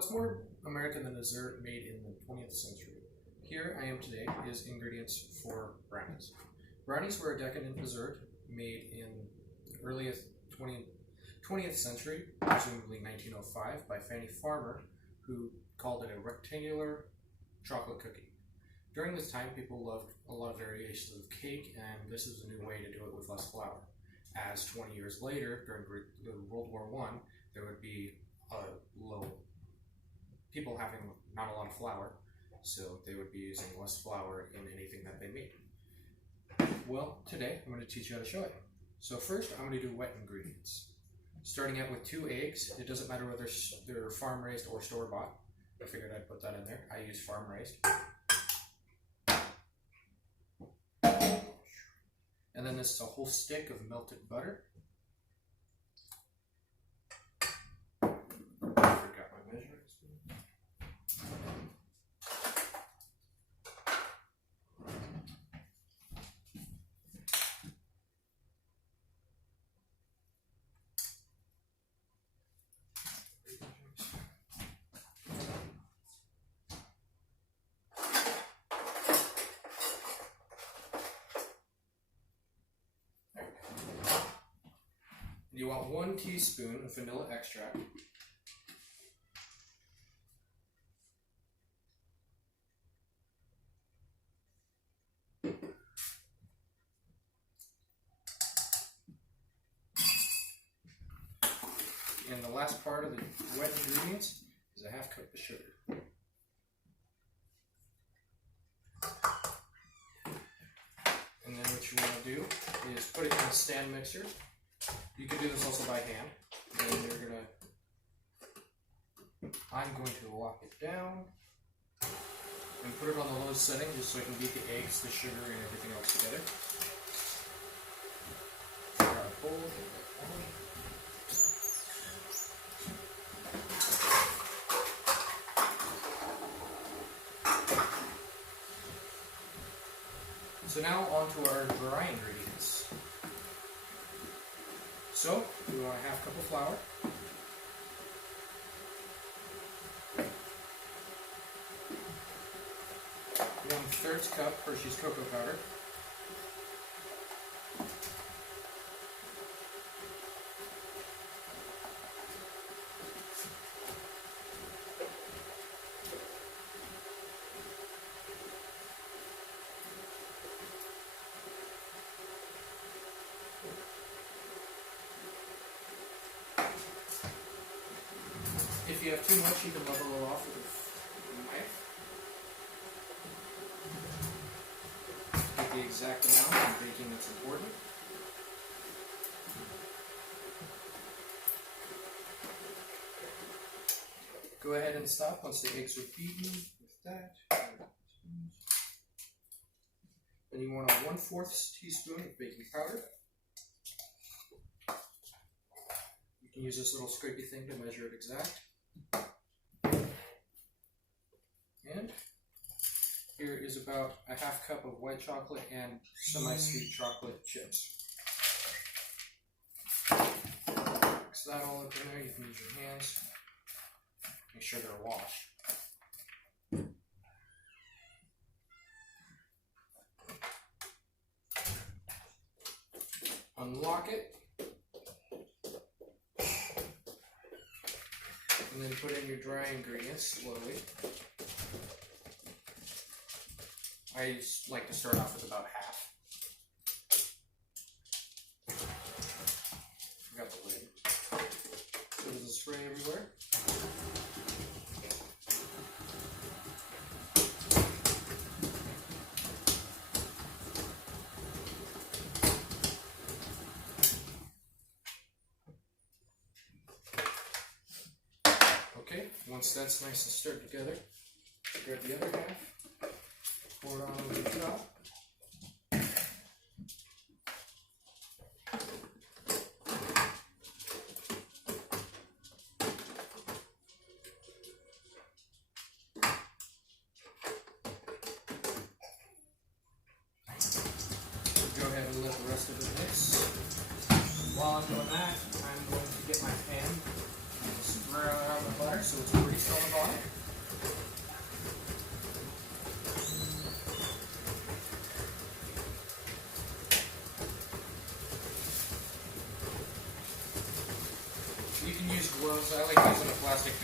What's more American than a dessert made in the 20th century? Here I am today is ingredients for brownies. Brownies were a decadent dessert made in the earliest 20th century, presumably 1905, by Fanny Farmer, who called it a rectangular chocolate cookie. During this time, people loved a lot of variations of cake, and this is a new way to do it with less flour. As 20 years later, during World War I, there would be people having not a lot of flour, so they would be using less flour in anything that they made. Well, today I'm going to teach you how to show it. So first, I'm going to do wet ingredients. Starting out with 2 eggs. It doesn't matter whether they're farm-raised or store-bought. I figured I'd put that in there. I use farm-raised. And then this is a whole stick of melted butter. I forgot my measurements. You want 1 teaspoon of vanilla extract. And the last part of the wet ingredients is a 1/2 cup of sugar. And then what you want to do is put it in a stand mixer. You can do this also by hand. And I'm going to lock it down and put it on the low setting just so I can beat the eggs, the sugar, and everything else together. Grab a bowl, get that on. So now on to our dry ingredients. So, we want a 1/2 cup of flour. We want 1/3 cup Hershey's cocoa powder. If you have too much, you can level it off with a knife. Get the exact amount in baking that's important. Go ahead and stop once the eggs are beaten with that. Then you want a 1/4 teaspoon of baking powder. You can use this little scrapey thing to measure it exact. And here is about a 1/2 cup of white chocolate and semi-sweet chocolate chips. Mix that all up in there. You can use your hands. Make sure they're washed. Unlock it. And then put in your dry ingredients slowly. I just like to start off with about 1/2. Forgot the lid. So there's a spray everywhere. Okay, once that's nice and stirred together, grab the other 1/2. Pour it on over the top. Go ahead and let the rest of it mix. While I'm doing that, I'm going to get my pan and spread out the butter so it's greased on the bottom.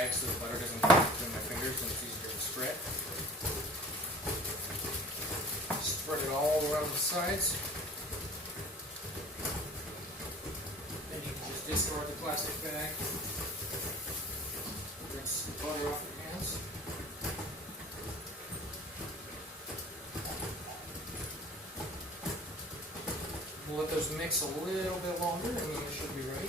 bag so the butter doesn't get between my fingers and it's easier to spread. Spread it all around the sides. Then you can just discard the plastic bag. Rinse the butter off your hands. We'll let those mix a little bit longer and then they should be ready.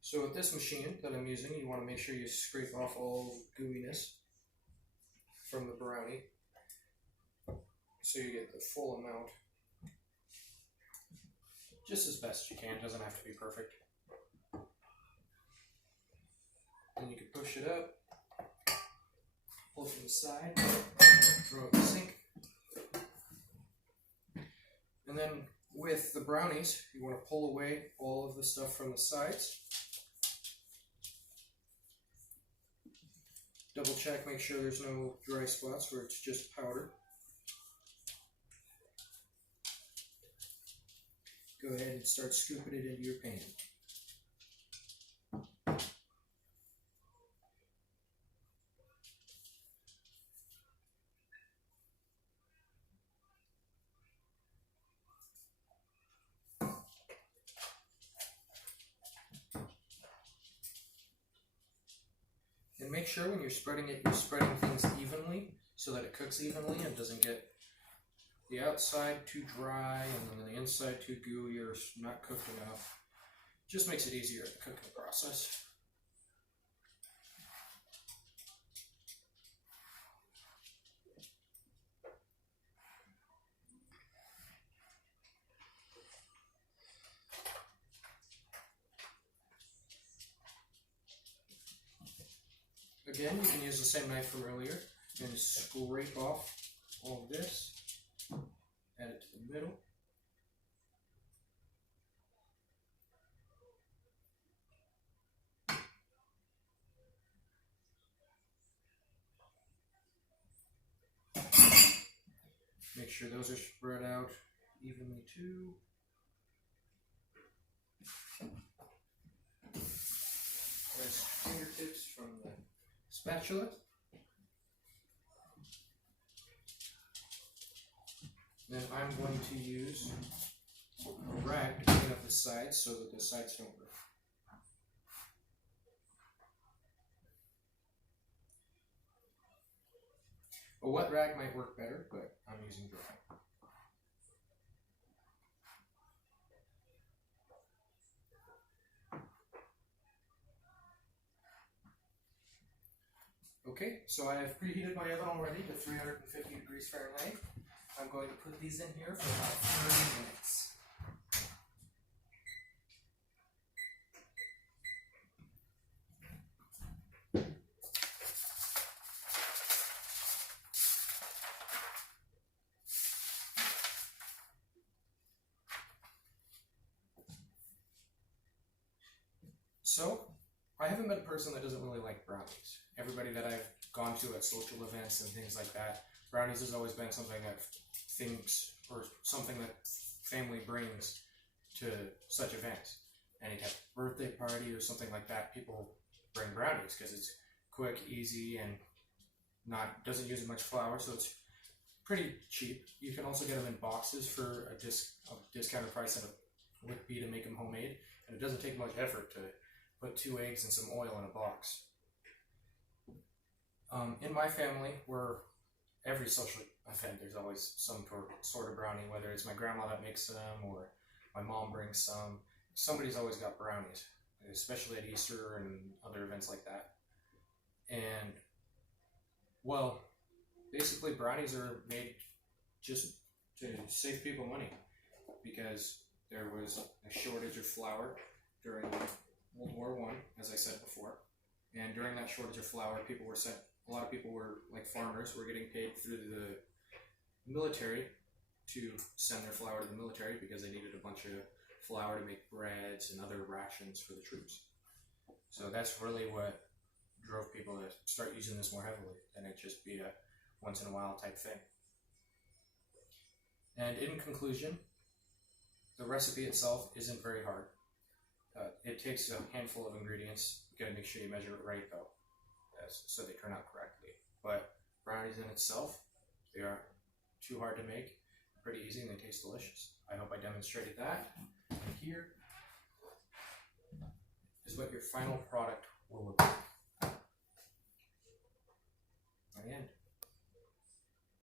So with this machine that I'm using, you want to make sure you scrape off all gooiness from the brownie so you get the full amount. Just as best you can, doesn't have to be perfect. Then you can push it up, pull it from the side, throw it in the sink. And then with the brownies, you want to pull away all of the stuff from the sides. Double check, make sure there's no dry spots where it's just powder. Go ahead and start scooping it into your pan. And make sure when you're spreading it, you're spreading things evenly so that it cooks evenly and doesn't get the outside too dry and then the inside too gooey or not cooked enough. Just makes it easier in the cooking process. Again, you can use the same knife from earlier and scrape off all of this, add it to the middle. Make sure those are spread out evenly too. Nice fingertips from the spatula. Then I'm going to use a rag to clean up the sides so that the sides don't burn. A wet rag might work better, but I'm using dry. Okay, so I have preheated my oven already to 350 degrees Fahrenheit. I'm going to put these in here for about 30 minutes. So, I haven't met a person that doesn't really like brownies. Everybody that I've gone to at social events and things like that, brownies has always been something that or something that family brings to such events. Any type of birthday party or something like that, people bring brownies because it's quick, easy, and doesn't use much flour, so it's pretty cheap. You can also get them in boxes for a discounted price, and it would be to make them homemade, and it doesn't take much effort to put 2 eggs and some oil in a box. In my family, every social event, there's always some sort of brownie, whether it's my grandma that makes them or my mom brings some. Somebody's always got brownies, especially at Easter and other events like that. And, well, basically brownies are made just to save people money because there was a shortage of flour during World War I, as I said before. And during that shortage of flour, a lot of people were, like farmers, were getting paid through the military to send their flour to the military because they needed a bunch of flour to make breads and other rations for the troops. So that's really what drove people to start using this more heavily than it just be a once in a while type thing. And in conclusion, the recipe itself isn't very hard. It takes a handful of ingredients. You gotta make sure you measure it right though, so they turn out correctly. But brownies in itself, they aren't too hard to make, pretty easy, and they taste delicious. I hope I demonstrated that. And here is what your final product will look like. The end.